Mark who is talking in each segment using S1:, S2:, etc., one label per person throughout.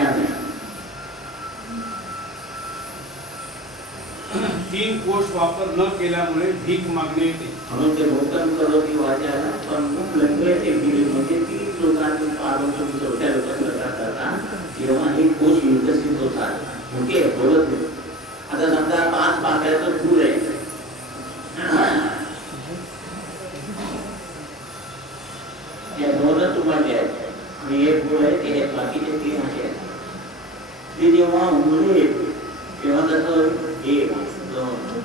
S1: आहे
S2: तीन कोश वापर न केल्यामुळे भीक मागणे येते.
S1: म्हणून ते भोगन करोती वाचायला पण खूप ते म्हणजे तीन लोकांचं पालन चौथ्या लोकांना करता तेव्हा हे कोश विकसित होतात. ओके बोलत नाही आता समजा पाच पाकळ्याचं फूल आहे. ते जेव्हा उमले तेव्हा त्याचं एक दोन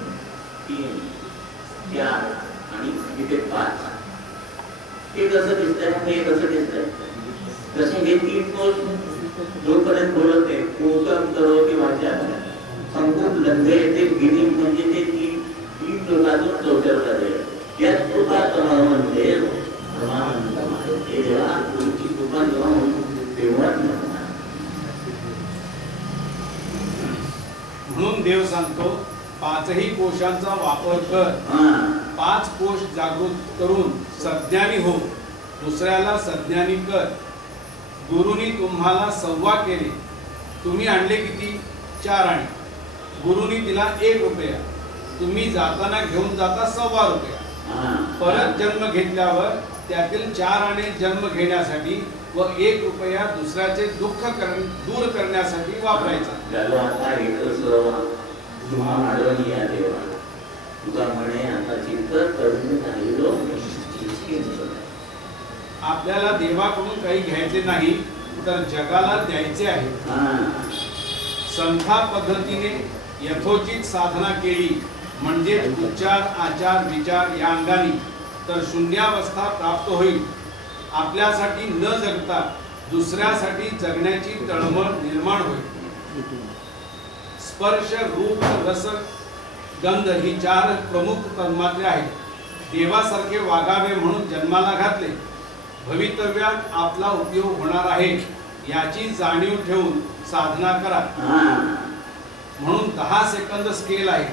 S1: तीन चार आणि इथे पाच हे कसं दिसतंय हे कसं दिसतंय जसे हे तीन कोष जोपर्यंत बोलत आहे कोकम करो ते वाचा संपूर्ण लंगे ते गिरी म्हणजे ते तीन तीन लोकांतून चौथ्याला जाईल याच कृपा म्हणजे हे जेव्हा तुमची कृपा जेव्हा होईल तेव्हा
S2: म्हणून देव सांगतो पाचही कोशांचा वापर कर. पाच कोश जागृत करून सज्ञानी हो. दुसऱ्याला सज्ञानी कर. गुरुनी तुम्हाला सव्वा केले. तुम्ही आणले किती? चार आणे. गुरुनी दिला एक रुपया. तुम्ही जाताना घेऊन जाता सव्वा रुपया. परत जन्म घेतल्यावर त्यातील चार आणे जन्म घेण्यासाठी व एक रुपया दुसऱ्याचे दुःख कर दूर करण्यासाठी वापरायचा.
S1: तुम्हा आडवणी या देवा. तुझा म्हणे आता चिंतन करून राहिलो
S2: आपल्याला देवाकडून काही घ्यायचे नाही तर जगाला द्यायचे आहे. संथा पद्धतीने यथोचित साधना केली म्हणजे उच्चार आचार विचार या अंगाने तर शून्यावस्था प्राप्त होईल. आपल्यासाठी न जगता दुसऱ्यासाठी जगण्याची तळमळ निर्माण होईल. स्पर्श रूप रस गंध ही चार प्रमुख तन्मात्रे आहेत. देवासारखे वागावे म्हणून जन्माला घातले. भवितव्यात आपला उपयोग होणार आहे याची जाणीव ठेवून साधना करा. म्हणून दहा सेकंद स्केल आहे.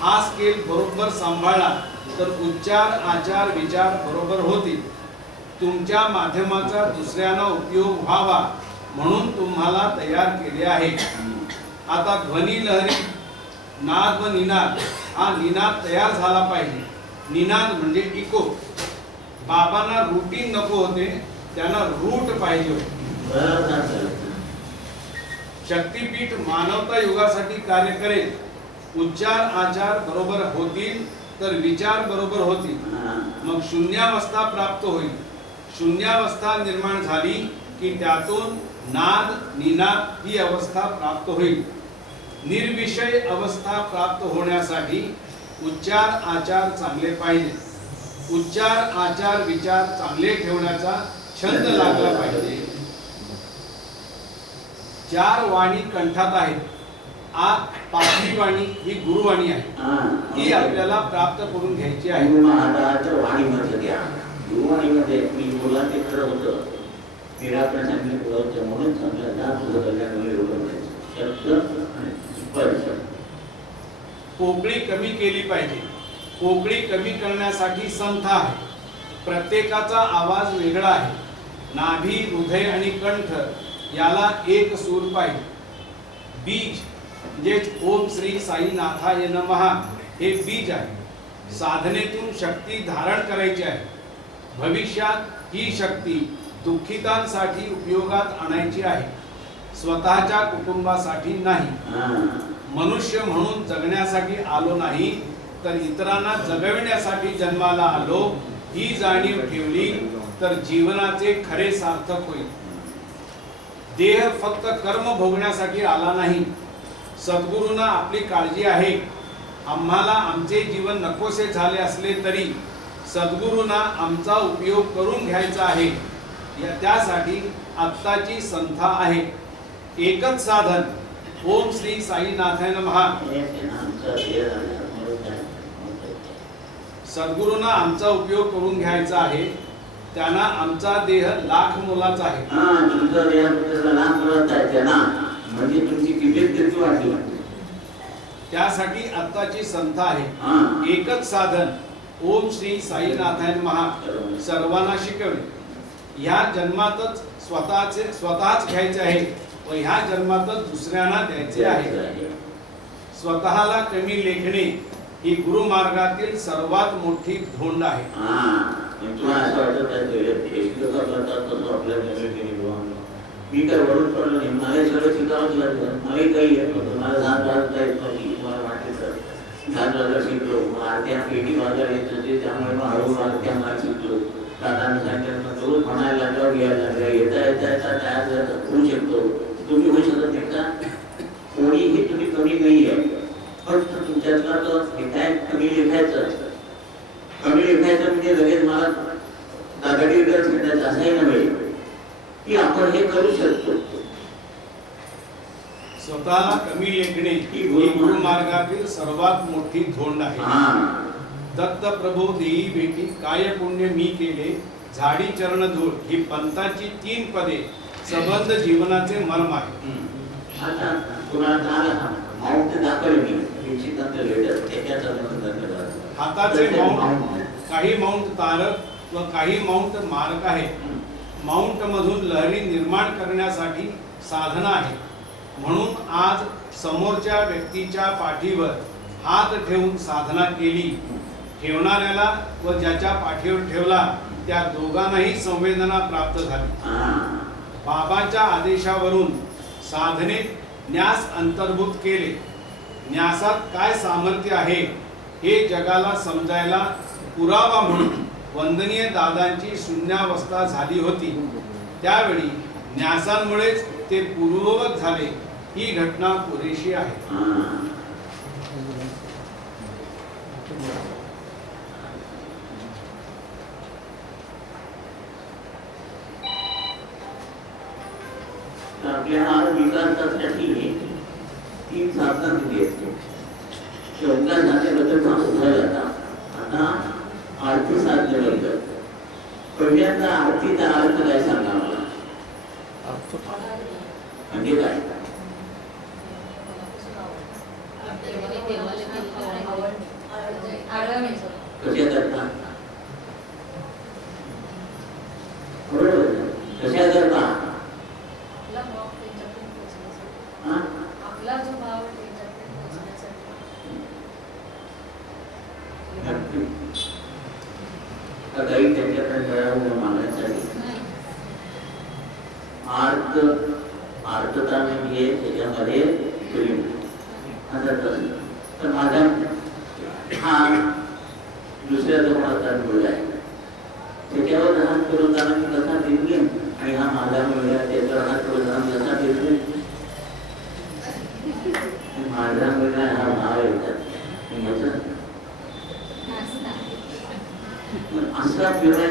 S2: हा स्केल बरोबर सांभाळला तर उच्चार आचार विचार बरोबर होतील. तुमच्या माध्यमाचा दुसऱ्यांना उपयोग व्हावा म्हणून तुम्हाला तयार केले आहे. आता ध्वनी लहरी नाद व निनाद हा निनाद तयार झाला पाहिजे. निनाद म्हणजे इको. बाबांना रुटीन नको होते त्यांना रूट पाहिजे होते. शक्तीपीठ मानवता युगासाठी कार्य करेल. उच्चार आचार बरोबर होतील तर विचार बरोबर होतील. मग शून्यावस्था प्राप्त होईल. शून्यावस्था निर्माण झाली की त्यातून नाद निनाद ही अवस्था प्राप्त होईल. निर्विषय अवस्था प्राप्त होण्यासाठी उच्चार आचार चांगले पाहिजे. उच्चार आचार विचार चांगले ठेवण्याचा छंद लागला पाहिजे. चार वाणी कंठात आहेत. आत पाचवी वाणी ही गुरुवाणी आहे.
S1: हा.
S2: ती आपल्याला प्राप्त करून घ्यायची आहे.
S1: गुरुवाणीमध्ये मी बोला ते खरं होतं. निराकरण चांगले बोलवते म्हणून चांगलं कल्याण एवढं म्हणायचं. शब्द
S2: पोकळी कमी केली पाहिजे. पोकळी कमी करण्यासाठी संथ आहे. प्रत्येकाचा आवाज वेगळा आहे. नाभी हृदय आणि कंठ याला एक सूर पाहिजे. बीज म्हणजेच ओम श्री साईनाथाय नमहा हे बीज आहे. साधनेतून शक्ती धारण करायची आहे. भविष्यात ही शक्ती दुःखितांसाठी उपयोगात आणायची आहे. स्वतःच्या कुटुंबासाठी नाही. मनुष्य म्हणून जगण्यासाठी आलो नाही तर इतरांना जगविण्यासाठी जन्माला आलो ही जाणीव ठेवली तर जीवनाचे खरे सार्थक होईल. देह फक्त कर्म भोगण्यासाठी आला नाही. सद्गुरूंना आपली काळजी आहे. आम्हाला आमचे जीवन नकोसे झाले असले तरी सद्गुरूंना आमचा उपयोग करून घ्यायचा आहे. या त्यासाठी आत्ताची संथा आहे. एकच साधन. ओम श्री साईनाथाय
S1: हे हे काय?
S2: सद्गुरूंना आमचा उपयोग करून घ्यायचा आहे. त्यांना आमचा देह लाख मोलाचा आहे.
S1: तुमचं देहाबद्दल लहान मुलाचं आहे त्यांना. म्हणजे तुमची त्याची
S2: त्यासाठी आत्ताची संथ आहे. एकच साधन. ओम श्री साईनाथाय महा सर्वांना शिकवले. ह्या जन्मातच स्वतःचे स्वतःच घ्यायचे आहे. व ह्या जन्मातच दुसऱ्यांना द्यायचे आहे. स्वतःला कमी लेखणे ही गुरुमार्गातील सर्वात मोठी धोंड आहे.
S1: मी काय वरून पडलो नाही. मला सगळं शिकावंच लागलं. मलाही काही येत नव्हतं. मला झाड वाजता येत नव्हती. मला तर झाड वाजता शिकलो. मग आरत्या पेटी वाजायला येत होते. त्यामुळे मग हळूहळू आरत्या मार शिकलो. दादाने सांगितलं म्हणायला लागल्यावर यायला लागल्या येता येता येता तयार झालं. होऊ शकतो. तुम्ही होऊ शकत नाही का? कोणी हे तुम्ही कमी नाही आहे. फक्त तुमच्यातला तो काय कमी लिहायचं. कमी लिहायचं म्हणजे लगेच मला दादाडी वगैरे फिरण्याचं असंही नव्हे. की आपण हे करू शकतो.
S2: स्वतःला कमी लेखणे ही गुरुमार्गातील सर्वात मोठी धोंड आहे. दत्त प्रभो देई भेटी काय पुण्य मी केले? झाडी चरण धूळ ही पंताची तीन पदे. सबंध जीवनाचे मर्म आहे.
S1: आता दाखवले
S2: हाताचे माऊंट काही माऊंट तारक व काही माऊंट मारक आहे. माऊंट मधून लहरी निर्माण करण्यासाठी साधना आहे. म्हणून आज समोरच्या व्यक्तीच्या पाठीवर हात ठेवून साधना केली. ठेवणाऱ्याला व ज्याच्या पाठीवर ठेवला त्या दोघांनाही संवेदना प्राप्त झाली. बाबांच्या आदेशावरून साधनेत न्यास अंतर्भूत केले. न्यासात काय सामर्थ्य आहे हे जगाला समजायला पुरावा म्हणून वंदनीय दादांची शून्यावस्था झाली होती. त्यावेळी न्यासांमुळेच ते पूर्ववत झाले. ही घटना पुरेशी आहे
S1: आपल्या विकासासाठी तीन साधना दिली असते शब्दा झाल्याबद्दल सांगितलं जातं आता आरती साधल्याबद्दल पहिल्यांदा आरतीचा अर्थ काय सांगा मला म्हणजे काय कशा करता बरोबर कशा करता हा?
S3: आपला जो भाव त्यांच्याकडे पोहोचण्यासाठी
S1: नक्की. का काही त्यांच्याकडे मिळावं मागण्यासाठी
S3: नाही
S1: आर्त आर्तता म्हणजे त्याच्यामध्ये प्रेम आता तसं तर माझा हा दुसऱ्याचा कोणाचा मुलगा आहे त्याच्यावर हात करून जाणं मी कसा फिरवीन आणि हा माझा मुलगा आहे, त्याच्यावर हात करून जाणं कसा फिरवीन माझा मुलगा हा भाव येतात ह्याचं पण असा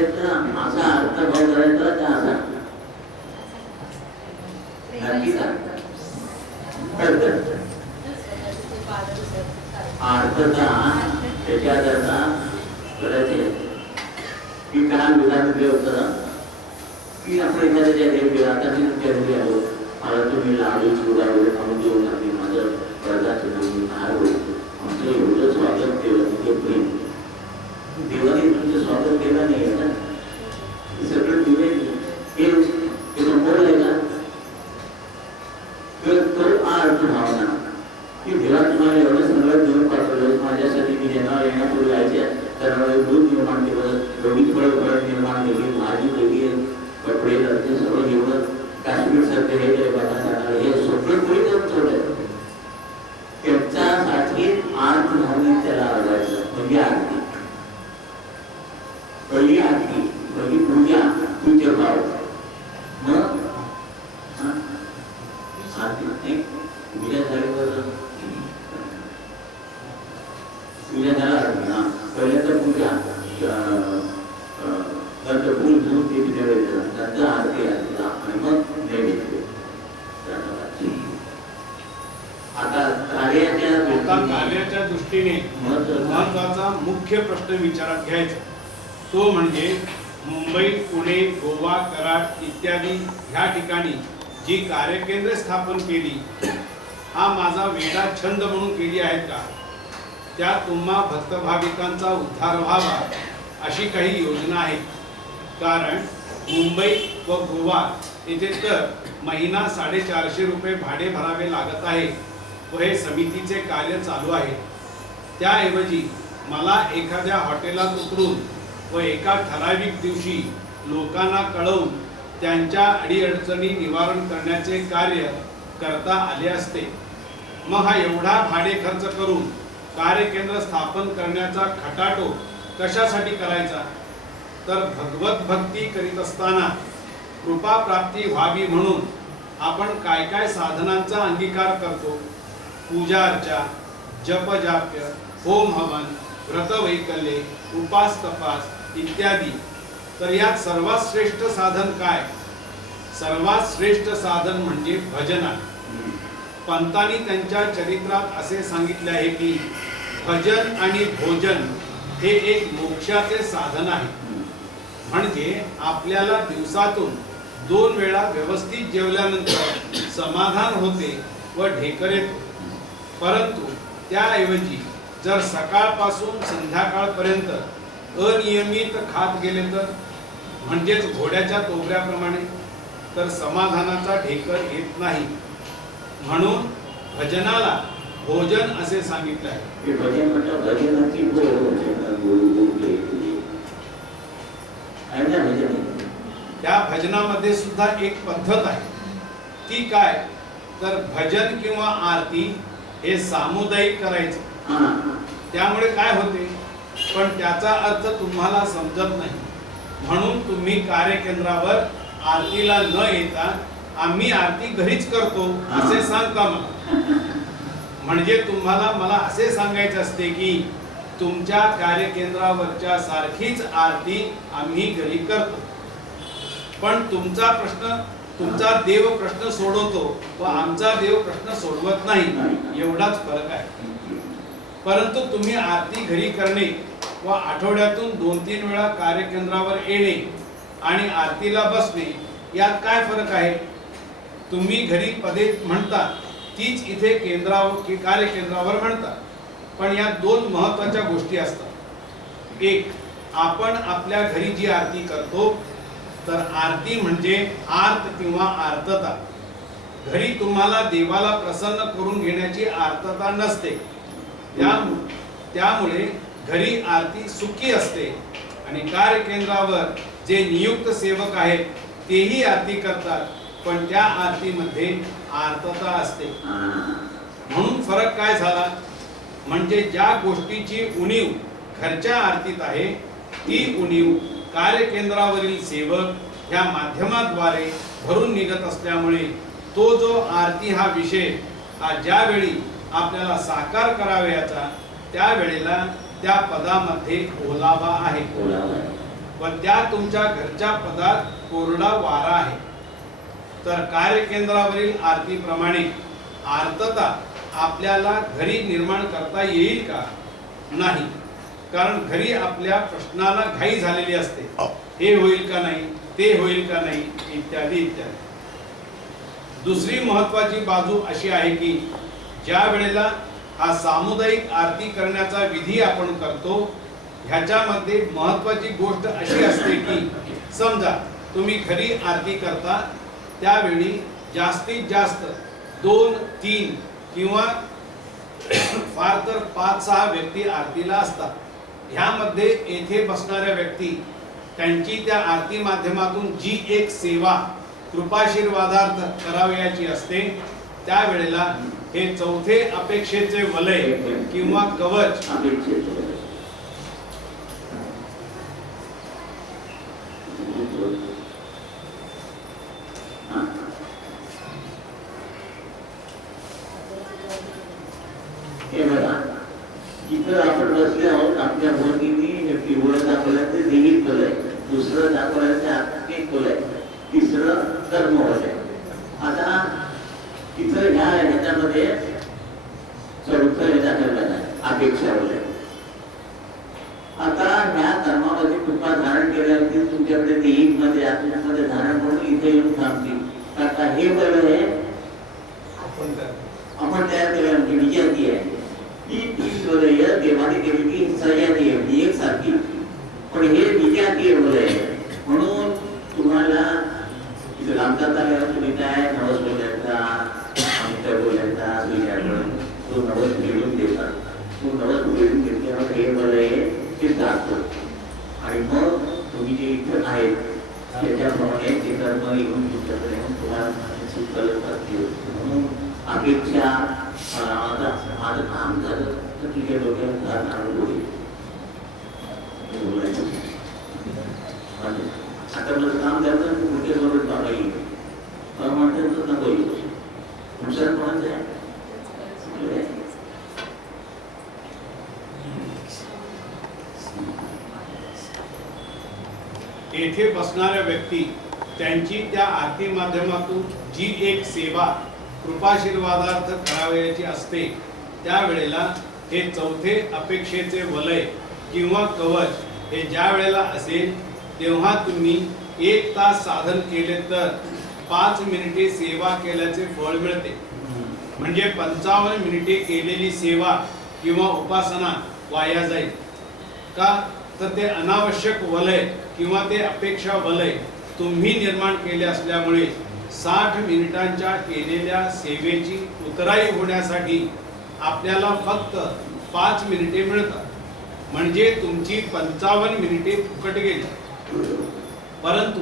S1: पूजा झाला ना पहिल्यांदा पूजा अं, अं, नंतर फूल घेऊन ते नैवेद्य नंतर आरती आरती आणि मग नैवेद्य आता कार्याच्या
S2: आता
S1: दृष्टीने
S2: कार्याच्या दृष्टीने
S1: महत्त्वाचा
S2: महत्त्वाचा मुख्य प्रश्न विचारात घ्यायचा. तो म्हणजे मुंबई पुणे गोवा कराड इत्यादी ह्या ठिकाणी जी कार्यकेंद्रे स्थापन केली हा माझा वेगळा छंद म्हणून केली आहेत का? त्या तुम्हा भक्तभाविकांचा उद्धार व्हावा अशी काही योजना आहे कारण मुंबई व गोवा येथे तर महिना साडेचारशे रुपये भाडे भरावे लागत आहे व हे समितीचे कार्य चालू आहे. त्याऐवजी मला एखाद्या हॉटेलात उतरून व एका ठराविक दिवशी लोकांना कळवून त्यांच्या अडीअडचणी निवारण करण्याचे कार्य करता आले असते. मग हा एवढा भाडे खर्च करून कार्यकेंद्र स्थापन करण्याचा खटाटो कशासाठी करायचा? तर भगवत भक्ती करीत असताना कृपा प्राप्ती व्हावी म्हणून आपण काय काय साधनांचा अंगीकार करतो? पूजा अर्चा जपजाप्य होम हवन व्रत वैकल्ये उपास तपास इत्यादी. तर यात सर्वात श्रेष्ठ साधन काय? सर्वात श्रेष्ठ साधन म्हणजे भजन आहे. पंतांनी त्यांच्या चरित्रात असे सांगितले आहे की भजन आणि भोजन हे एक मोक्षाचे साधन आहे. म्हणजे आपल्याला दिवसातून दोन वेळा व्यवस्थित जेवल्यानंतर समाधान होते व ढेकर येतो. परंतु त्याऐवजी जर सकाळपासून संध्याकाळपर्यंत अनियमित खात गेले तर? म्हणजेच घोड्याच्या तोबऱ्याप्रमाणे. तर समाधानाचा ढेकर येत नाही. म्हणून भजनाला भोजन असे सांगितले आहे.
S1: भजन भजनाची
S2: त्या भजनामध्ये सुद्धा एक पद्धत आहे. ती काय? तर भजन किंवा आरती हे सामुदायिक करायचं. त्यामुळे काय होते? पण त्याचा अर्थ तुम्हाला समजत नाही. म्हणून तुम्ही कार्यकेंद्रावर आरतीला न येता आम्ही आरती घरीच करतो असे सांगता मला म्हणजे तुम्हाला मला असे सांगायचे असते की तुमच्या कार्यकेंद्रावरच्या सारखीच आरती आम्ही घरी करतो. पण तुमचा प्रश्न तुमचा देव प्रश्न सोडवतो व आमचा देव प्रश्न सोडवत नाही. एवढाच फरक आहे. परंतु तुम्ही आरती घरी करणे व आठवड्यातून दोन तीन वेळा कार्यकेंद्रावर येणे आणि आरतीला बसणे यात काय फरक आहे? तुम्ही घरी पदे म्हणता तीच इथे केंद्रावर की कार्यकेंद्रावर म्हणता पण या दोन महत्त्वाच्या गोष्टी असतात. एक आपण आपल्या घरी जी आरती करतो तर आरती म्हणजे आर्त किंवा आर्तता. घरी तुम्हाला देवाला प्रसन्न करून घेण्याची आर्तता नसते. त्यामुळे घरी आरती सुखी असते. आणि कार्यकेंद्रावर जे नियुक्त सेवक आहेत तेही आरती करतात. पण त्या आरतीमध्ये आर्तता असते. म्हणून फरक काय झाला? म्हणजे ज्या गोष्टीची उणीव घरच्या आरतीत आहे ती उणीव कार्यकेंद्रावरील सेवक ह्या माध्यमाद्वारे भरून निघत असल्यामुळे तो जो आरती हा विषय हा ज्यावेळी आपल्याला साकार करावयाचा त्यावेळेला त्या पदामध्ये ओलावा आहे. व त्या तुमच्या घरच्या पदात कोरडा वारा आहे. तर कार्यकेंद्रावरील आरतीप्रमाणे आर्तता आपल्याला घरी निर्माण करता येईल का? नाही. कारण घरी आपल्या प्रश्नाला घाई झालेली असते. हे. होईल का नाही? ते होईल का नाही? इत्यादी इत्यादी. दुसरी महत्वाची बाजू अशी आहे की ज्या वेळेला हा सामुदायिक आरती करण्याचा विधी आपण करतो ह्याच्यामध्ये महत्वाची गोष्ट अशी असते की समजा तुम्ही घरी आरती करता त्यावेळी जास्तीत जास्त दोन तीन किंवा फार तर पाच सहा व्यक्ती आरतीला असतात. ह्यामध्ये येथे बसणाऱ्या व्यक्ती त्यांची त्या आरती माध्यमातून जी एक सेवा कृपाशीर्वादार्थ करावयाची असते त्यावेळेला हे चौथे अपेक्षेचे वलय किंवा कवच
S1: अपेक्षित हा हे बघा इथं आपण बसले आहोत आपल्या भोवतीने पिवळं दाखवलं ते देवी फुल आहे दुसरं दाखवलं ते आत्मिक फुल आहे तिसरं कर्मफल आहे आता इथं ह्या ह्याच्यामध्ये चौथं हे दाखवलं आहे अपेक्षा फुल आहे आता ह्या कर्मामध्ये कृपा धारण केल्यावरती तुमच्याकडे देहीकमध्ये आत्म्यामध्ये धारण म्हणून इथे येऊन थांबतील आता हे बरं आहे
S2: आपण त्या-
S1: आपण तयार केल्या म्हणजे विजाती आहे ही तीन वलय देवाने केलेली सह्याती आहे ही एक सारखी पण हे विजातीय वलय आहे म्हणून तुम्हाला तो नवस मिळून घेतल्यावर हे ते जातं आणि मग तुम्ही जे इथं आहेत त्याच्याप्रमाणे ते कर्म येऊन तुमच्याकडे तुम्हाला सुखल करतील म्हणून अपेक्षा आता माझं काम झालं तर तुझ्या डोक्यात घाण आणून होईल आता माझं काम झालं तर कुठे बरोबर बाबा येईल मला नको येईल हुशार कोणाचं आहे
S2: येथे बसणाऱ्या व्यक्ती त्यांची त्या आरती माध्यमातून जी एक सेवा कृपाशीर्वादार्थ करावयाची असते त्यावेळेला हे चौथे अपेक्षेचे वलय किंवा कवच हे ज्या वेळेला असेल तेव्हा तुम्ही एक तास साधन केले तर पाच मिनिटे सेवा केल्याचे फळ मिळते. म्हणजे पंचावन्न मिनिटे केलेली सेवा किंवा उपासना वाया जाईल. का? तर ते अनावश्यक वलय किंवा ते अपेक्षा वलय तुम्ही निर्माण केले असल्यामुळे साठ मिनिटांच्या केलेल्या सेवेची उतराई होण्यासाठी आपल्याला फक्त पाच मिनिटे मिळतात. म्हणजे तुमची पंचावन्न मिनिटे फुकट गेली. परंतु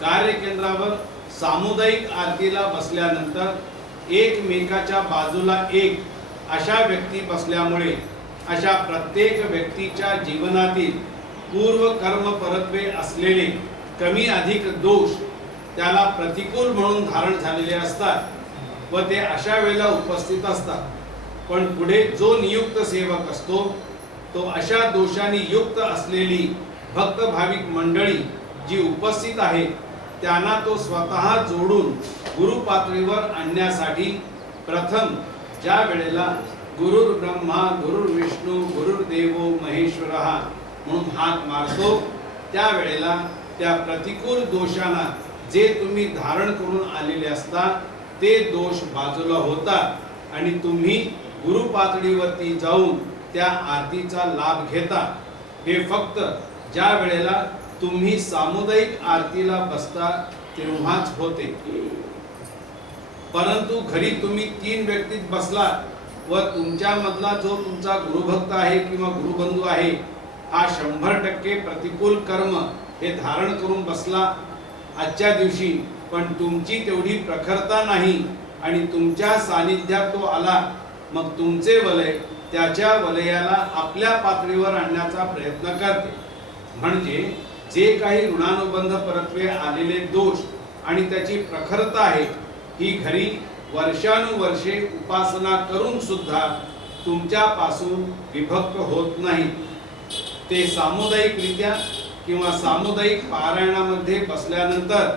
S2: कार्यकेंद्रावर सामुदायिक आरतीला बसल्यानंतर एकमेकाच्या बाजूला एक अशा व्यक्ती बसल्यामुळे अशा प्रत्येक व्यक्तीच्या जीवनातील पूर्व कर्म परत्वे असलेले कमी अधिक दोष त्याला प्रतिकूल म्हणून धारण झालेले असतात व ते अशा वेळेला उपस्थित असतात. पण पुढे जो नियुक्त सेवक असतो तो अशा दोषांनी युक्त असलेली भक्त भाविक मंडळी जी उपस्थित आहे त्यांना तो स्वतः जोडून गुरु पातळीवर आणण्यासाठी प्रथम ज्या वेळेला गुरुर्ब्रह्मा ब्रह्मा गुरुर्देव विष्णू गुरुर महेश्वर म्हणून हात मारतो. त्यावेळेला त्या प्रतिकूल दोषांना जे तुम्ही धारण करून आलेले असता ते दोष बाजूला होतात. आणि तुम्ही गुरु पातळीवरती जाऊन त्या आरतीचा लाभ घेता. हे फक्त ज्या वेळेला तुम्ही सामुदायिक आरतीला बसता तेव्हाच होते. परंतु घरी तुम्ही तीन व्यक्तीत बसला व तुमच्यामधला जो तुमचा गुरुभक्त आहे किंवा गुरुबंधू आहे हा शंभर टक्के प्रतिकूल कर्म हे धारण करून बसला आजच्या दिवशी. पण तुमची तेवढी प्रखरता नाही आणि तुमच्या सानिध्यात तो आला मग तुमचे वलय त्याच्या वलयाला आपल्या पातळीवर आणण्याचा प्रयत्न करते. म्हणजे जे काही ऋणानुबंध परत्वे आलेले दोष आणि त्याची प्रखरता आहे ही घरी वर्षानुवर्षे उपासना करून सुद्धा तुमच्यापासून विभक्त होत नाही. ते सामुदायिकरित्या किंवा सामुदायिक पारायणामध्ये बसल्यानंतर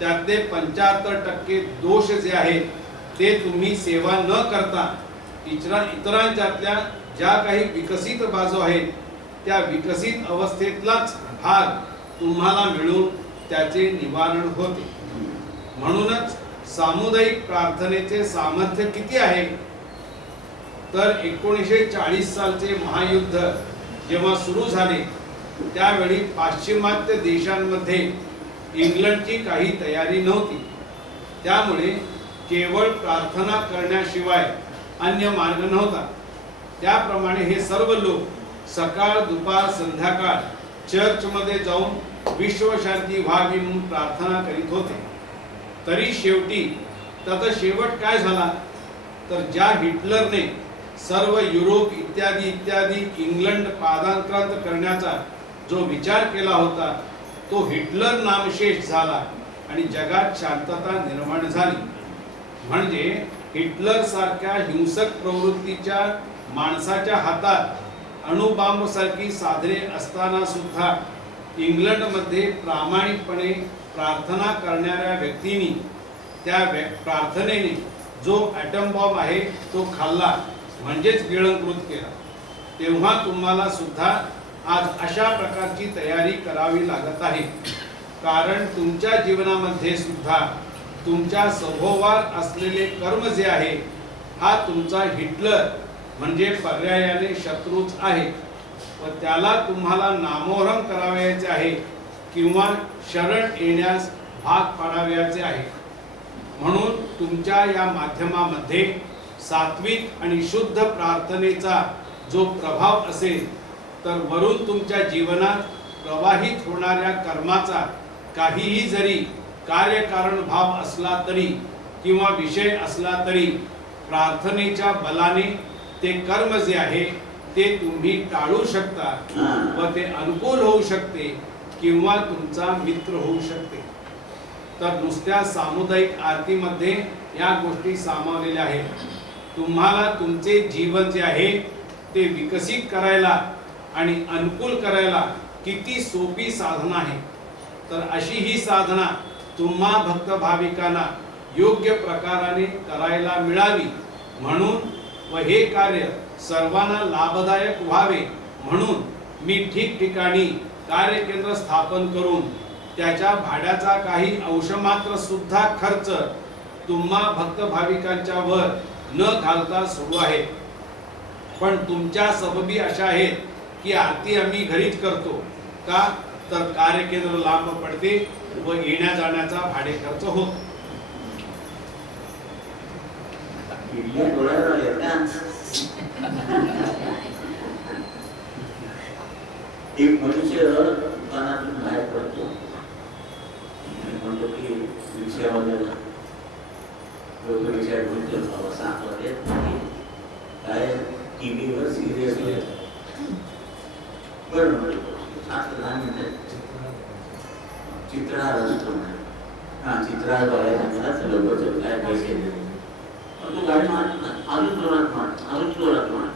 S2: त्यातले पंच्याहत्तर टक्के दोष जे आहेत ते तुम्ही सेवा न करता इतरा इतरांच्यातल्या ज्या काही विकसित बाजू आहेत त्या विकसित अवस्थेतलाच भाग तुम्हाला मिळून त्याचे निवारण होते. म्हणूनच सामुदायिक प्रार्थनेचे सामर्थ्य किती आहे? तर एकोणीसशे चाळीस सालचे महायुद्ध जेव्हा सुरू झाले त्यावेळी पाश्चिमात्य देशांमध्ये इंग्लंडची काही तयारी नव्हती. त्यामुळे केवळ प्रार्थना करण्याशिवाय अन्य मार्ग नव्हता. त्याप्रमाणे हे सर्व लोक सकाळ दुपार संध्याकाळ चर्चमध्ये जाऊन विश्वशांती व्हावी म्हणून प्रार्थना करीत होते. तरी शेवटी त्याचा शेवट काय झाला? तर ज्या हिटलरने सर्व युरोप इत्यादी इत्यादी इंग्लंड पादाक्रांत करण्याचा जो विचार केला होता तो हिटलर नामशेष झाला आणि जगात शांतता निर्माण झाली. म्हणजे हिटलर सारख्या हिंसक प्रवृत्तीच्या माणसाच्या हातात अणुबांब सारखी साधने असताना सुद्धा इंग्लंडमध्ये प्रामाणिकपणे प्रार्थना करणाऱ्या व्यक्तींनी त्या व्य- प्रार्थनेने जो ॲटम बॉम्ब आहे तो खाल्ला. म्हणजेच गिळंकृत केला. तेव्हा तुम्हाला सुद्धा आज अशा प्रकारची तयारी करावी लागत आहे. कारण तुमच्या जीवनामध्ये सुद्धा तुमच्या सभोवार असलेले कर्म जे आहे हा तुमचा हिटलर म्हणजे पर्यायाने शत्रूच आहे. व त्याला तुम्हाला नामोहरम करावयाचे आहे किंवा शरण येण्यास भाग पाडावयाचे आहे. म्हणून तुमच्या या माध्यमामध्ये सात्विक आणि शुद्ध प्रार्थनेचा जो प्रभाव असेल तर वरून तुमच्या जीवनात प्रवाहित होणाऱ्या कर्माचा काहीही जरी कार्यकारण भाव असला तरी किंवा विषय असला तरी प्रार्थनेच्या बलाने ते कर्म जे आहे ते तुम्ही टाळू शकता व ते अनुकूल होऊ शकते किंवा तुमचा मित्र होऊ शकते. तर नुसत्या सामुदायिक आरतीमध्ये या गोष्टी सामावलेल्या आहेत. तुम्हाला तुमचे जीवन जे आहे ते विकसित करायला आणि अनुकूल करायला किती सोपी साधना आहे. तर अशी ही साधना तुम्हा भक्त भाविकांना योग्य प्रकाराने करायला मिळावी. म्हणून व हे कार्य सर्वांना लाभदायक व्हावे. म्हणून मी ठिकठिकाणी कार्यकेंद्र स्थापन करून त्याच्या भाड्याचा काही अंशमात्र सुद्धा खर्च तुम्हा भक्त भाविकांच्या वर न घालता सुरू आहे. पण तुमच्या सबबी अशा आहेत की आरती आम्ही घरीच करतो का? तर कार्यकेंद्र लांब पडते व येण्या जाण्याचा भाडे खर्च होतो.
S1: एक मनुष्य दुकानातून बाहेर पडतो. म्हणतो की रिक्षामध्ये लोक विचार घेऊन ते बाबा सात वाजले काय टीव्हीवर सिरियस बरं म्हणतो सात दहा मिनिटं चित्रहार असतो म्हणे. चित्रहार बघायला मला तर लवकर काय पैसे दे पण तो गाडी मार ना अजून जोरात मार अजून जोरात मार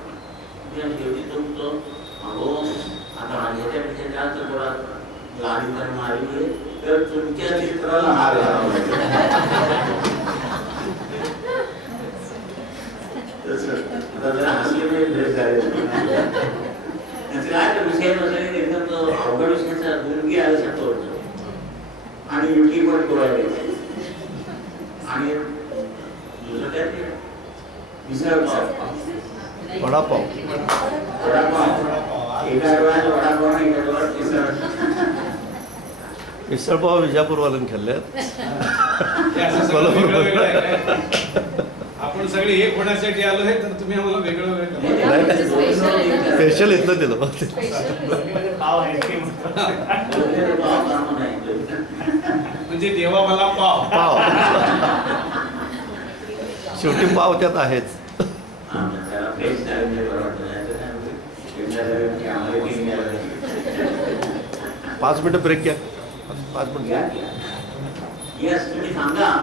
S1: त्या शेवटी तो म्हणतो अहो आता ह्याच्यापेक्षा जास्त जोरात गाडी जर मारली तर तुमच्या चित्राला हार घालावा लागेल. तसं. आता जरा हसले नाही ड्रेस झाले त्याचं काय तर विषय नसेल एकदम तो अवघड विषयाचा गुणगी आल्यासारखं होतं आणि युटी पण डोळ्याला आणि दुसरं काय ते मिसळ पाव
S4: वडापाव
S1: वडापाव एका डोळ्यात वडापाव आणि एका डोळ्यात मिसळ
S4: मिसळपाव विजापूरवाल्यानं खाल्ल्यात.
S2: आपण सगळे एक होण्यासाठी आलो आहे तर तुम्ही आम्हाला वेगळं वेगळं.
S3: स्पेशल
S4: स्पेशल इथलं दिलं
S3: स्पेशल
S1: पाव कामं नाही
S2: म्हणजे देवा मला पाव.
S4: पाव. शेवटी पाव त्यात आहेच.
S1: हा.
S4: पाच मिनिटं ब्रेक घ्या. पाच मिनिटं.